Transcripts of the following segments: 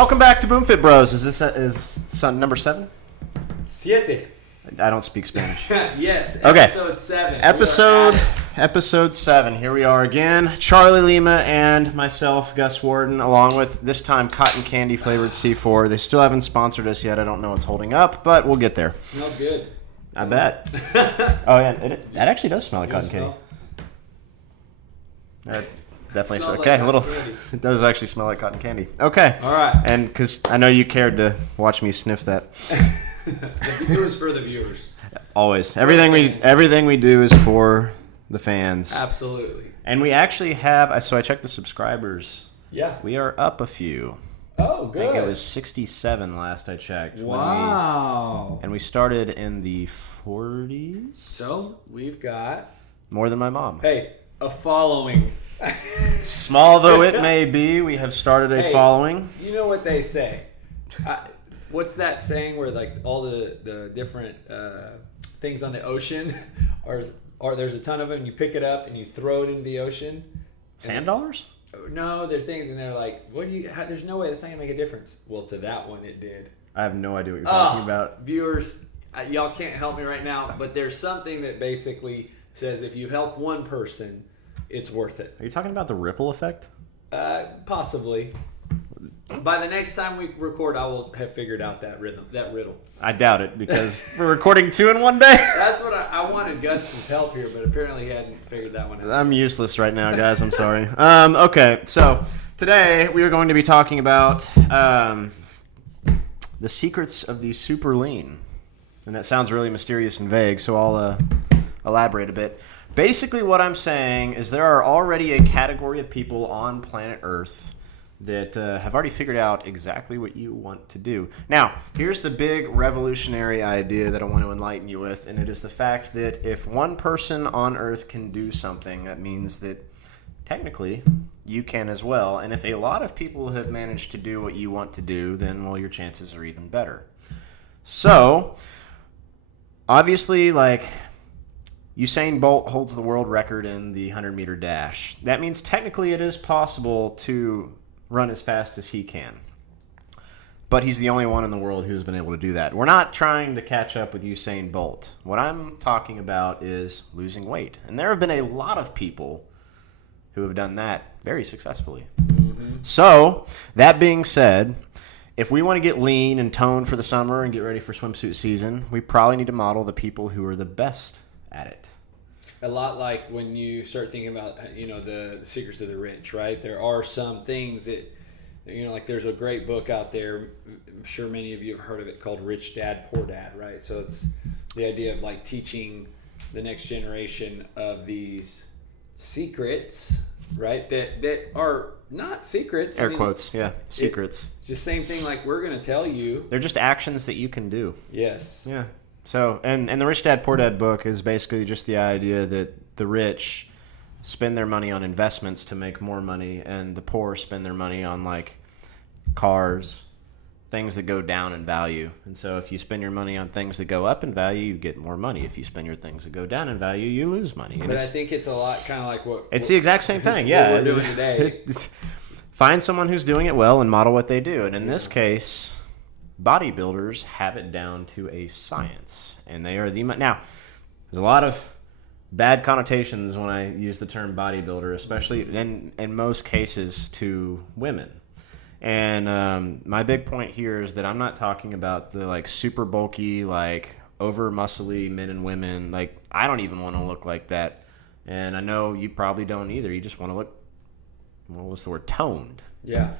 Welcome back to BoomFitBros. Is this number 7? Siete. I don't speak Spanish. Yes. Okay. Episode 7. Episode 7. Here we are again. Charlie Lima and myself, Gus Warden, along with this time cotton candy flavored C4. They still haven't sponsored us yet. I don't know what's holding up, but we'll get there. Smells good. I bet. Oh yeah, that actually does smell like cotton candy. Definitely. Smells Okay, like a little. candy. It does actually smell like cotton candy. Okay. All right. And because I know you cared to watch me sniff that. It was for the viewers. Always. Everything we do is for the fans. Absolutely. And we actually have. So I checked the subscribers. Yeah. We are up a few. Oh, good. I think it was 67 last I checked. Wow. And we started in the 40s. So we've got. More than my mom. Hey, a following. Small though it may be, we have started a following. You know what they say? What's that saying where like all the different things on the ocean are there's a ton of them and you pick it up and you throw it into the ocean? Sand dollars? No, there's things and they're like, there's no way that's not gonna make a difference. Well, to that one it did. I have no idea what you're talking about. Viewers, y'all can't help me right now, but there's something that basically says if you help one person, it's worth it. Are you talking about the ripple effect? Possibly. By the next time we record, I will have figured out that riddle. I doubt it because we're recording 2 in one day. That's what I wanted Gus's help here, but apparently he hadn't figured that one out. I'm useless right now, guys. I'm sorry. Okay, so today we are going to be talking about the secrets of the super lean. And that sounds really mysterious and vague, so I'll elaborate a bit. Basically, what I'm saying is there are already a category of people on planet Earth that have already figured out exactly what you want to do. Now, here's the big revolutionary idea that I want to enlighten you with, and it is the fact that if one person on Earth can do something, that means that technically you can as well. And if a lot of people have managed to do what you want to do, then, well, your chances are even better. So, obviously, like, Usain Bolt holds the world record in the 100-meter dash. That means technically it is possible to run as fast as he can. But he's the only one in the world who's been able to do that. We're not trying to catch up with Usain Bolt. What I'm talking about is losing weight. And there have been a lot of people who have done that very successfully. Mm-hmm. So, that being said, if we want to get lean and toned for the summer and get ready for swimsuit season, we probably need to model the people who are the best at it. A lot like when you start thinking about, the secrets of the rich, right? There are some things that, like there's a great book out there. I'm sure many of you have heard of it called Rich Dad, Poor Dad, right? So it's the idea of like teaching the next generation of these secrets, right? That are not secrets. Air quotes, yeah. Secrets. It's just same thing like we're going to tell you. They're just actions that you can do. Yes. Yeah. So, and the Rich Dad, Poor Dad book is basically just the idea that the rich spend their money on investments to make more money, and the poor spend their money on, like, cars, things that go down in value. And so if you spend your money on things that go up in value, you get more money. If you spend your things that go down in value, you lose money. And but I think it's a lot kind of like It's the exact same thing, yeah. What we're doing today. Find someone who's doing it well and model what they do. And in this case, bodybuilders have it down to a science, and they are now. There's a lot of bad connotations when I use the term bodybuilder, especially in most cases to women. And my big point here is that I'm not talking about the like super bulky, like over muscly men and women. Like I don't even want to look like that, and I know you probably don't either. You just want to look, what's the word, toned. Yeah.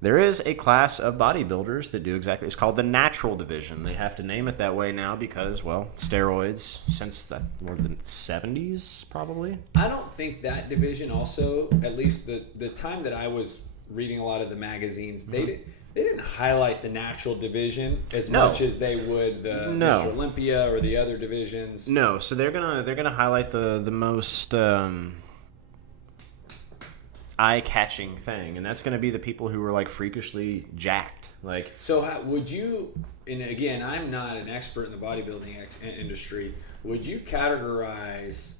There is a class of bodybuilders that do exactly. It's called the natural division. They have to name it that way now because, well, steroids since the 70s probably. I don't think that division also, at least the time that I was reading a lot of the magazines, they didn't highlight the natural division as much as they would the Mr. Olympia or the other divisions. No, so they're gonna highlight the most eye-catching thing, and that's going to be the people who are like freakishly jacked. Like, so how, would you? And again, I'm not an expert in the bodybuilding industry. Would you categorize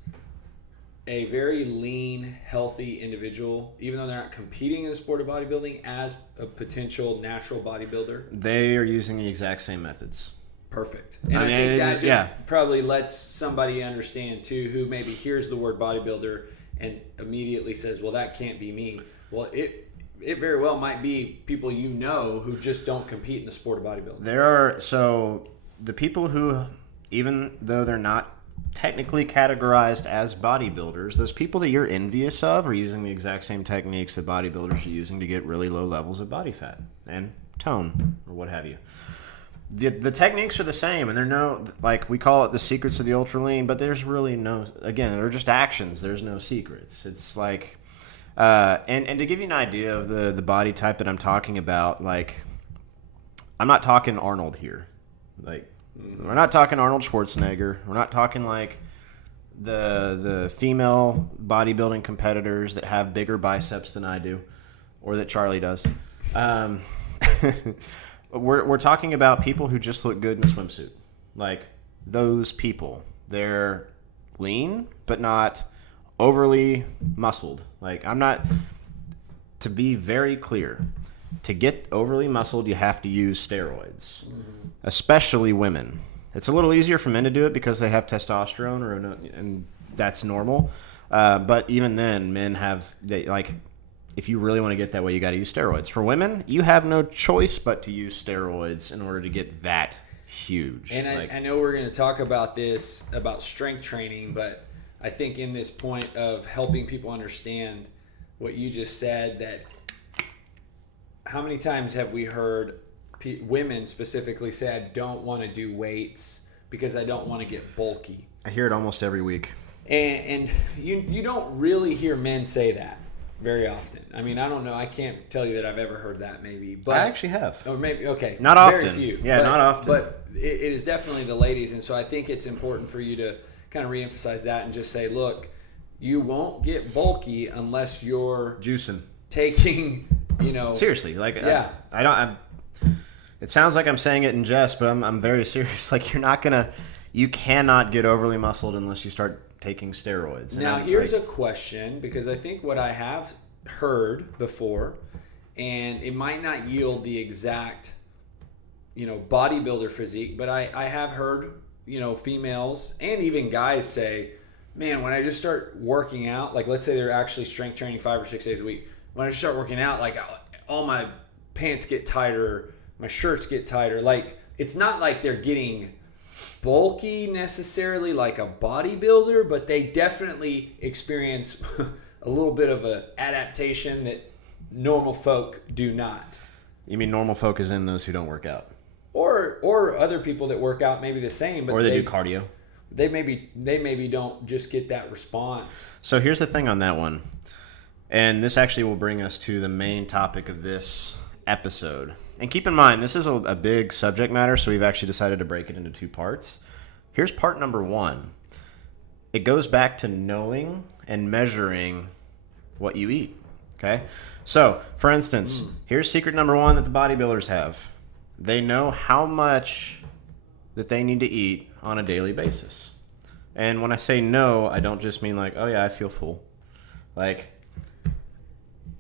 a very lean, healthy individual, even though they're not competing in the sport of bodybuilding, as a potential natural bodybuilder? They are using the exact same methods. Perfect. And I think that just probably lets somebody understand, too, who maybe hears the word bodybuilder and immediately says, well, that can't be me. Well, it very well might be people you know who just don't compete in the sport of bodybuilding. So the people who, even though they're not technically categorized as bodybuilders, those people that you're envious of are using the exact same techniques that bodybuilders are using to get really low levels of body fat and tone or what have you. The techniques are the same, and they're no, like, we call it the secrets of the ultra lean, but there's really no, again, they're just actions. There's no secrets. It's like, and to give you an idea of the body type that I'm talking about, like, I'm not talking Arnold here. Like, we're not talking Arnold Schwarzenegger. We're not talking like the female bodybuilding competitors that have bigger biceps than I do, or that Charlie does. We're talking about people who just look good in a swimsuit. Like, those people. They're lean, but not overly muscled. Like, I'm not... To be very clear, to get overly muscled, you have to use steroids. Mm-hmm. Especially women. It's a little easier for men to do it because they have testosterone, and that's normal. But even then, men have... If you really want to get that way, you got to use steroids. For women, you have no choice but to use steroids in order to get that huge. And I know we're going to talk about this, about strength training, but I think in this point of helping people understand what you just said, that how many times have we heard women specifically say, I don't want to do weights because I don't want to get bulky? I hear it almost every week. And you don't really hear men say that very often. I mean, I don't know. I can't tell you that I've ever heard that, maybe. But I actually have. Or maybe, okay. Not very often. Few. Yeah, not often. But it is definitely the ladies. And so I think it's important for you to kind of reemphasize that and just say, look, you won't get bulky unless you're juicing, taking, seriously. Like, yeah. It sounds like I'm saying it in jest, but I'm very serious. Like, you cannot get overly muscled unless you start taking steroids. Now, here's a question, because I think what I have heard before, and it might not yield the exact, bodybuilder physique, but I have heard, females and even guys say, man, when I just start working out, like, let's say they're actually strength training 5 or 6 days a week. When I just start working out, like, all my pants get tighter, my shirts get tighter. Like, it's not like they're getting bulky necessarily like a bodybuilder, but they definitely experience a little bit of an adaptation that normal folk do not. You mean normal folk is in those who don't work out? Or other people that work out maybe the same, but or they do cardio. They maybe don't just get that response. So here's the thing on that one. And this actually will bring us to the main topic of this episode. And keep in mind, this is a big subject matter, so we've actually decided to break it into 2 parts. Here's part number 1. It goes back to knowing and measuring what you eat. Okay? So, for instance, here's secret number 1 that the bodybuilders have. They know how much that they need to eat on a daily basis. And when I say no, I don't just mean like, oh yeah, I feel full. Like,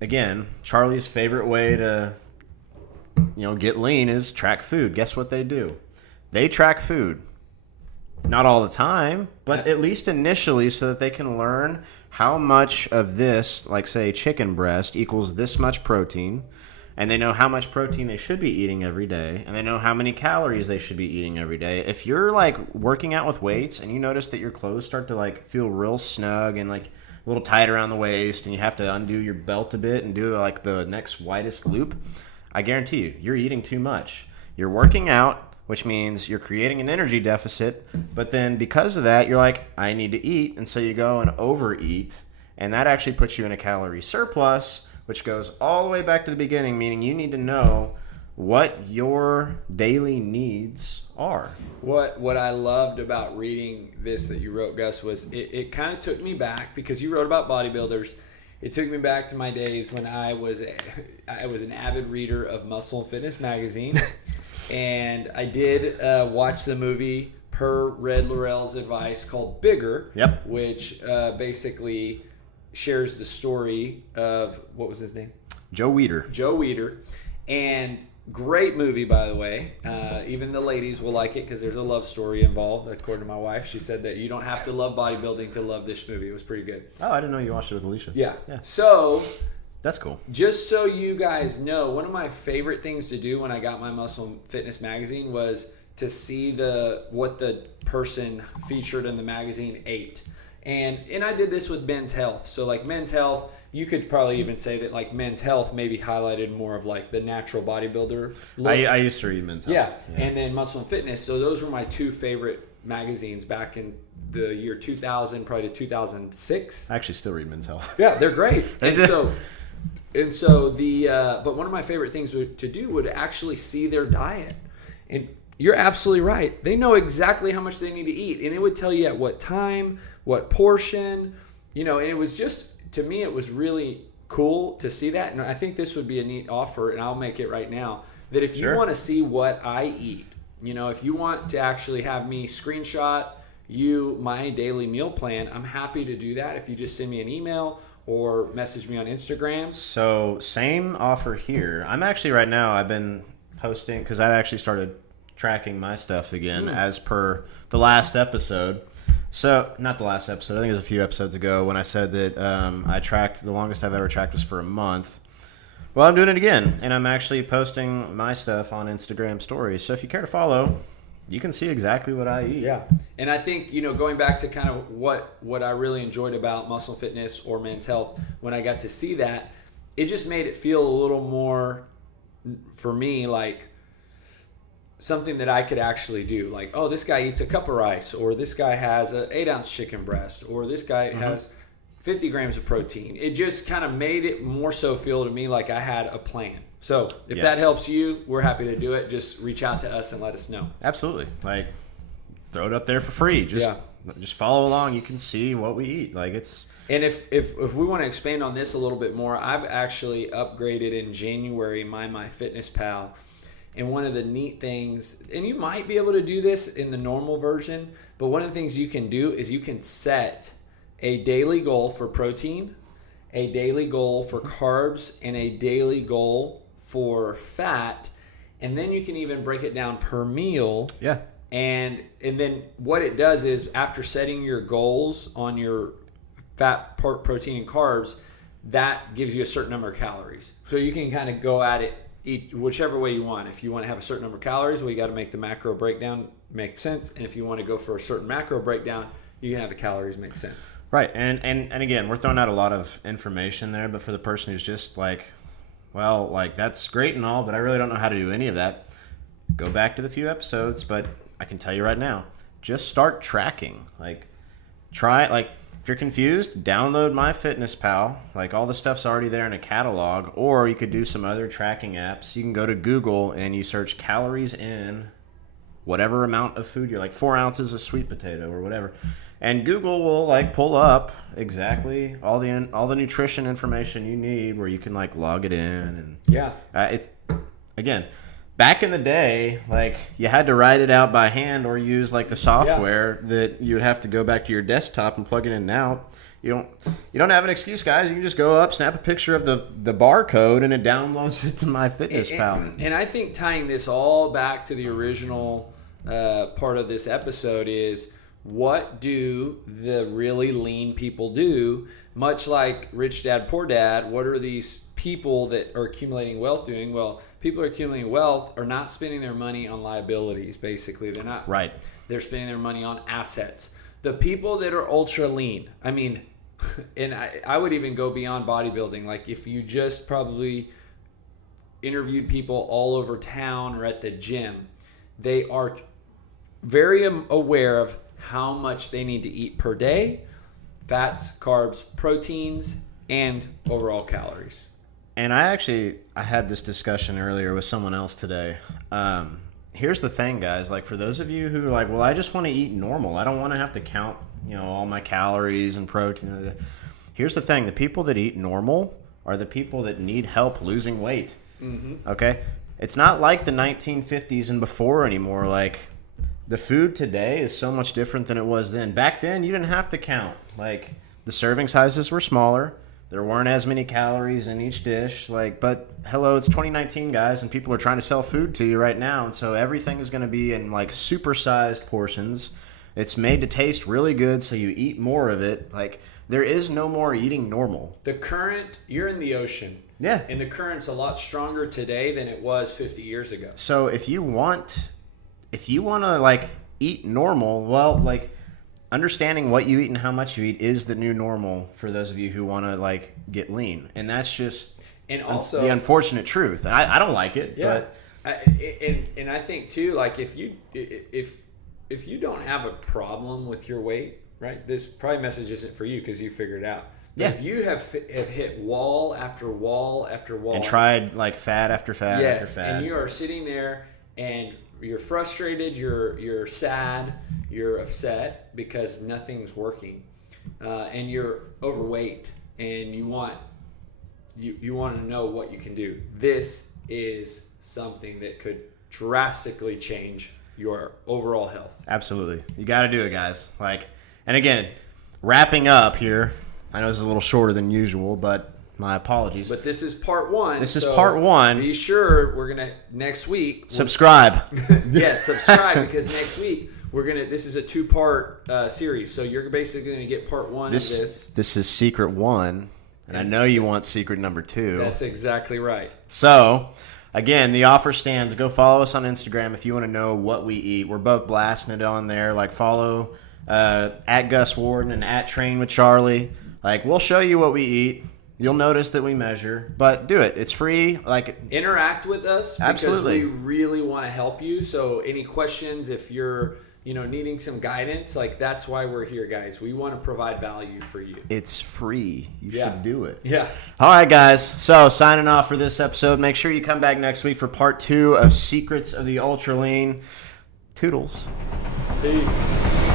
again, Charlie's favorite way to get lean is track food. Guess what they do? They track food. Not all the time, but at least initially, so that they can learn how much of this, like say chicken breast, equals this much protein, and they know how much protein they should be eating every day, and they know how many calories they should be eating every day. If you're like working out with weights and you notice that your clothes start to like feel real snug and like a little tight around the waist, and you have to undo your belt a bit and do like the next widest loop, I guarantee you're eating too much. You're working out, which means you're creating an energy deficit, but then because of that, you're like, I need to eat, and so you go and overeat, and that actually puts you in a calorie surplus, which goes all the way back to the beginning, meaning you need to know what your daily needs are. What I loved about reading this that you wrote, Gus, was it kind of took me back, because you wrote about bodybuilders. It took me back to my days when I was an avid reader of Muscle and Fitness magazine, and I did watch the movie per Red Laurel's advice, called Bigger. Yep. Which basically shares the story of, what was his name? Joe Weider. Joe Weider. And great movie, by the way. Even the ladies will like it because there's a love story involved. According to my wife, she said that you don't have to love bodybuilding to love this movie. It was pretty good. Oh, I didn't know you watched it with Alicia. Yeah. So that's cool. Just so you guys know, one of my favorite things to do when I got my Muscle Fitness magazine was to see what the person featured in the magazine ate. And I did this with Men's Health. So like Men's Health, you could probably even say that like Men's Health maybe highlighted more of like the natural bodybuilder look. I used to read Men's Health. Yeah. And then Muscle and Fitness. So those were my two favorite magazines back in the year 2000, probably to 2006. I actually still read Men's Health. Yeah, they're great. And so but one of my favorite things to do would actually see their diet. And you're absolutely right. They know exactly how much they need to eat. And it would tell you at what time, what portion, and it was just, to me, it was really cool to see that. And I think this would be a neat offer, and I'll make it right now, that if you want to see what I eat, if you want to actually have me screenshot my daily meal plan, I'm happy to do that. If you just send me an email or message me on Instagram. So same offer here. I'm actually right now, I've been posting, because I actually started tracking my stuff again as per the last episode. So, not the last episode, I think it was a few episodes ago when I said that I tracked, the longest I've ever tracked was for a month. Well, I'm doing it again, and I'm actually posting my stuff on Instagram stories. So if you care to follow, you can see exactly what I eat. Yeah. And I think, going back to kind of what I really enjoyed about Muscle Fitness or Men's Health, when I got to see that, it just made it feel a little more, for me, like something that I could actually do. Like, oh, this guy eats a cup of rice, or this guy has an 8-ounce chicken breast, or this guy has 50 grams of protein. It just kind of made it more so feel to me like I had a plan. So if that helps you, we're happy to do it. Just reach out to us and let us know. Absolutely. Like, throw it up there for free. Just follow along. You can see what we eat. Like, it's... And if we want to expand on this a little bit more, I've actually upgraded in January my MyFitnessPal. And one of the neat things, and you might be able to do this in the normal version, but one of the things you can do is you can set a daily goal for protein, a daily goal for carbs, and a daily goal for fat. And then you can even break it down per meal. Yeah. And then what it does is, after setting your goals on your fat, protein, and carbs, that gives you a certain number of calories. So you can kind of go at it, eat whichever way you want. If you want to have a certain number of calories, well, you got to make the macro breakdown make sense. And if you want to go for a certain macro breakdown, you can have the calories make sense. Right. And again, we're throwing out a lot of information there, but for the person who's just like, well, like, that's great and all, but I really don't know how to do any of that, go back to the few episodes. But I can tell you right now, just start tracking. Like, if you're confused, download MyFitnessPal. Like, all the stuff's already there in a catalog. Or you could do some other tracking apps. You can go to Google and you search calories in whatever amount of food you're, like 4 ounces of sweet potato or whatever. And Google will like pull up exactly all the nutrition information you need, where you can like log it in. And it's, again, back in the day, like, you had to write it out by hand or use like the software that you would have to go back to your desktop and plug it in. Now you don't have an excuse, guys. You can just go up, snap a picture of the barcode, and it downloads it to MyFitnessPal. And I think tying this all back to the original part of this episode is, what do the really lean people do? Much like Rich Dad, Poor Dad, what are these people that are accumulating wealth doing? Well, people are accumulating wealth are not spending their money on liabilities, basically. They're not. Right. They're spending their money on assets. The people that are ultra lean, I mean, and I would even go beyond bodybuilding. Like, if you just probably interviewed people all over town or at the gym, they are very aware of how much they need to eat per day: fats, carbs, proteins, and overall calories. And I had this discussion earlier with someone else today. Here's the thing, guys. Like, for those of you who are like, well, I just want to eat normal. I don't want to have to count, all my calories and protein. Here's the thing. The people that eat normal are the people that need help losing weight. Mm-hmm. Okay? It's not like the 1950s and before anymore. Like, the food today is so much different than it was then. Back then, you didn't have to count. Like, the serving sizes were smaller. There weren't as many calories in each dish. Like, but hello, it's 2019, guys, and people are trying to sell food to you right now. And so everything is going to be in like supersized portions. It's made to taste really good, so you eat more of it. Like, there is no more eating normal. The current, you're in the ocean. Yeah. And the current's a lot stronger today than it was 50 years ago. So if you want to like eat normal, well, like, understanding what you eat and how much you eat is the new normal for those of you who want to like get lean, and that's just and also the unfortunate truth. And I don't like it, yeah. but and I think too, like if you don't have a problem with your weight, right? This probably message isn't for you because you figured it out. But yeah. If you have hit wall after wall after wall and tried like fad after fad after fad, and you are sitting there and you're frustrated, you're sad, you're upset because nothing's working, and you're overweight, and you want to know what you can do. This is something that could drastically change your overall health. Absolutely, you got to do it, guys. Like, and again, wrapping up here. I know this is a little shorter than usual, but my apologies. But this is part one. This is part one. Be sure we're gonna next week. Subscribe. Yes, subscribe because next week this is a 2-part series. So you're basically gonna get part one of this. This is secret 1, and I know you want secret number 2. That's exactly right. So, again, the offer stands. Go follow us on Instagram if you want to know what we eat. We're both blasting it on there. Like, follow at Gus Warden and at Train with Charlie. Like, we'll show you what we eat. You'll notice that we measure, but do it. It's free. Like, interact with us because absolutely. We really want to help you. So any questions, if you're needing some guidance, like that's why we're here, guys. We want to provide value for you. It's free. You should do it. Yeah. All right, guys. So signing off for this episode. Make sure you come back next week for part 2 of Secrets of the Ultra Lean. Toodles. Peace.